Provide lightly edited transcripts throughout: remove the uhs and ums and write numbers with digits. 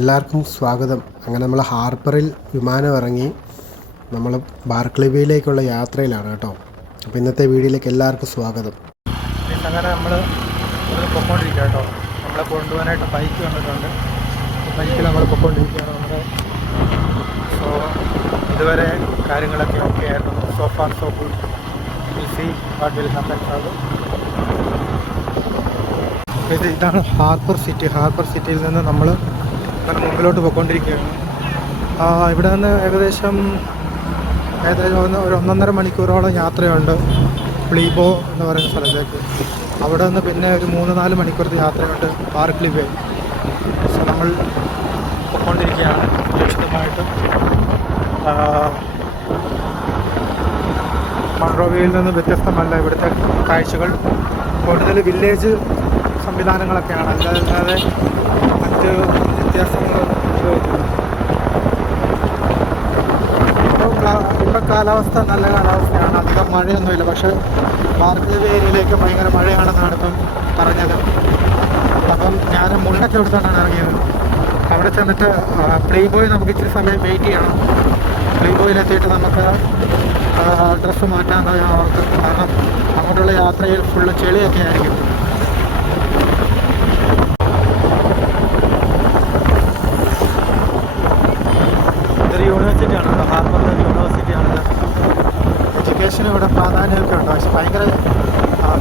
എല്ലാവർക്കും സ്വാഗതം. അങ്ങനെ നമ്മൾ ഹാർബറിൽ വിമാനം ഇറങ്ങി നമ്മൾ ബാർക്ലി ബേയിലേക്കുള്ള യാത്രയിലാണ് കേട്ടോ. അപ്പോൾ ഇന്നത്തെ വീഡിയോയിലേക്ക് എല്ലാവർക്കും സ്വാഗതം. അങ്ങനെ നമ്മൾ പൊയ്ക്കൊണ്ടിരിക്കുക കേട്ടോ. നമ്മളെ കൊണ്ടുപോകാനായിട്ട് ബൈക്ക് വന്നിട്ടുണ്ട്. ബൈക്കിൽ നമ്മൾ പൊയ്ക്കൊണ്ടിരിക്കുകയാണ്. നമ്മുടെ ഇതുവരെ കാര്യങ്ങളൊക്കെ ഓക്കെ ആയിരുന്നു. So far so good. Will see what will happen. ഇതാണ് ഹാർബർ സിറ്റി. ഹാർബർ സിറ്റിയിൽ നിന്ന് നമ്മൾ മുമ്പിലോട്ട് പോയിക്കൊണ്ടിരിക്കുകയാണ്. ഇവിടെ നിന്ന് ഏകദേശം ഒരു 1.5 മണിക്കൂറോളം യാത്രയുണ്ട് പ്ലീബോ എന്ന് പറയുന്ന സ്ഥലത്തേക്ക്. അവിടെ നിന്ന് പിന്നെ ഒരു 3-4 മണിക്കൂറത്തെ യാത്രയുണ്ട് ബാർക്ലി ബേ. സോ നമ്മൾ പോയിക്കൊണ്ടിരിക്കുകയാണ് സുരക്ഷിതമായിട്ട്. മൺറോവിയിൽ നിന്ന് വ്യത്യസ്തമല്ല ഇവിടുത്തെ കാഴ്ചകൾ. കൂടുതൽ വില്ലേജ് സംവിധാനങ്ങളൊക്കെയാണ്, അല്ലാതെ മറ്റ് വ്യത്യാസങ്ങൾ. ഇവിടെ കാലാവസ്ഥ നല്ല കാലാവസ്ഥയാണ്, അധികം മഴയൊന്നുമില്ല. പക്ഷേ ബാർക്ലി ബേ ഏരിയയിലേക്ക് ഭയങ്കര മഴയാണെന്നാണ് ഇപ്പം പറഞ്ഞത്. അപ്പം ഞാൻ മുണ്ടൊക്കെ എടുത്തുകൊണ്ടാണ് ഇറങ്ങിയത്. അവിടെ ചെന്നിട്ട് പ്ലീബോയിൽ നമുക്ക് ഇച്ചിരി സമയം വെയിറ്റ് ചെയ്യണം. പ്ലീബോയിലെത്തിയിട്ട് നമുക്ക് ഡ്രസ്സ് മാറ്റാമെന്ന് ഞാൻ ഓർത്ത്. കാരണം അങ്ങോട്ടുള്ള യാത്രയിൽ ഫുള്ള് ചെളിയൊക്കെ ആയിരിക്കും. ഇതൊരു യൂണിവേഴ്സിറ്റിയാണ്, ഹാർബർ യൂണിവേഴ്സിറ്റിയാണ്. എഡ്യൂക്കേഷന് ഇവിടെ പ്രാധാന്യമൊക്കെ ഉണ്ട്. പക്ഷെ ഭയങ്കര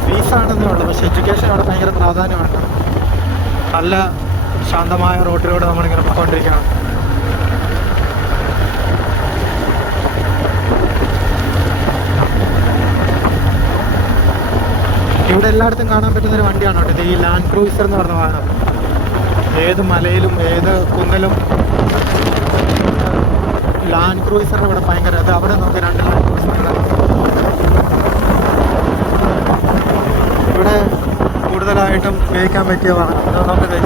ഫീസാണെന്നേ ഉള്ളൂ. പക്ഷേ എഡ്യൂക്കേഷൻ ഇവിടെ ഭയങ്കര പ്രാധാന്യമുണ്ട്. നല്ല ശാന്തമായ റോഡിലൂടെ നമ്മളിങ്ങനെ പോയിക്കൊണ്ടിരിക്കണം. ഇവിടെ എല്ലായിടത്തും കാണാൻ പറ്റുന്നൊരു വണ്ടിയാണ് കേട്ടോ ഇത്. ഈ ലാൻഡ് ക്രൂയിസർ എന്ന് പറഞ്ഞ വാഹനം. ഏത് മലയിലും ഏത് കുന്നിലും ലാൻഡ് ക്രൂയിസറിന് ഇവിടെ ഭയങ്കര അത്. അവിടെ നമുക്ക് 2 ലാൻഡ് ക്രൂയിസറുകൾ. ഇവിടെ കൂടുതലായിട്ടും ഉപയോഗിക്കാൻ പറ്റിയ വാഹനം നമുക്ക്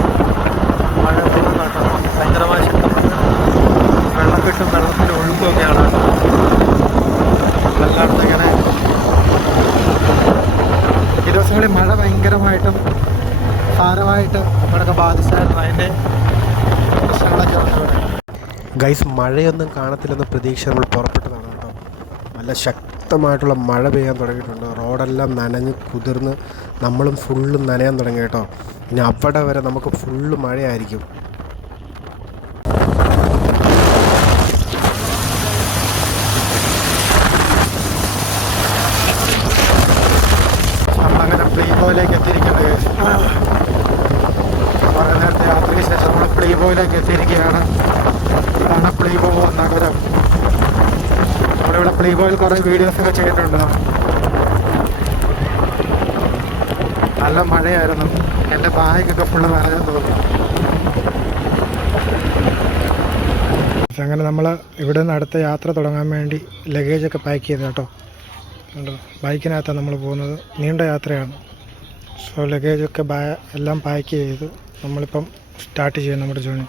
മഴ പെയ്യുന്നുണ്ടോ, ഭയങ്കരമായ ശക്തമായ വെള്ളക്കെട്ടും വെള്ളത്തിൻ്റെ ഒഴുക്കുമൊക്കെയാണ് എല്ലായിടത്തും. ഇങ്ങനെ ഈ ദിവസങ്ങളിൽ മഴ ഭയങ്കരമായിട്ടും സാരമായിട്ട് ഇവിടെയൊക്കെ ബാധിച്ചായിരുന്നു. അതിൻ്റെ പ്രശ്നങ്ങളൊക്കെ ഉണ്ട് ഇവിടെ. ഗൈസ്, മഴയൊന്നും കാണത്തില്ലെന്ന പ്രതീക്ഷ നമ്മൾ പുറപ്പെട്ടതാണ് കേട്ടോ. നല്ല ശക്തമായിട്ടുള്ള മഴ പെയ്യാൻ തുടങ്ങിയിട്ടുണ്ട്. റോഡെല്ലാം നനഞ്ഞ് കുതിർന്ന് നമ്മളും ഫുള്ളും നനയാൻ തുടങ്ങി കേട്ടോ. ഇനി അവിടെ വരെ നമുക്ക് ഫുള്ള് മഴയായിരിക്കും. നമ്മളങ്ങനെ പ്ലീബോയിലേക്ക് എത്തിയിരിക്കുന്നത്. കുറേ നേരത്തെ യാത്രയ്ക്ക് ശേഷം നമ്മൾ പ്ലീബോയിലേക്ക് എത്തിയിരിക്കുകയാണ്. ഇതാണ് പ്ലീബോ നഗരം. നമ്മളിവിടെ പ്ലീബോയിൽ കുറേ വീഡിയോസൊക്കെ ചെയ്തിട്ടുണ്ട്. നല്ല മഴയായിരുന്നു. എൻ്റെ ബാഗൊക്കെ ഫുള്ള് നനഞ്ഞെന്ന് തോന്നുന്നു. അങ്ങനെ നമ്മൾ ഇവിടെ നിന്ന് അടുത്ത യാത്ര തുടങ്ങാൻ വേണ്ടി ലഗേജൊക്കെ പാക്ക് ചെയ്ത് കേട്ടോ. ബൈക്കിനകത്താണ് നമ്മൾ പോകുന്നത്. നീണ്ട യാത്രയാണ്. സോ ലഗേജൊക്കെ എല്ലാം പാക്ക് ചെയ്തു നമ്മളിപ്പം സ്റ്റാർട്ട് ചെയ്യും നമ്മുടെ ജേണി.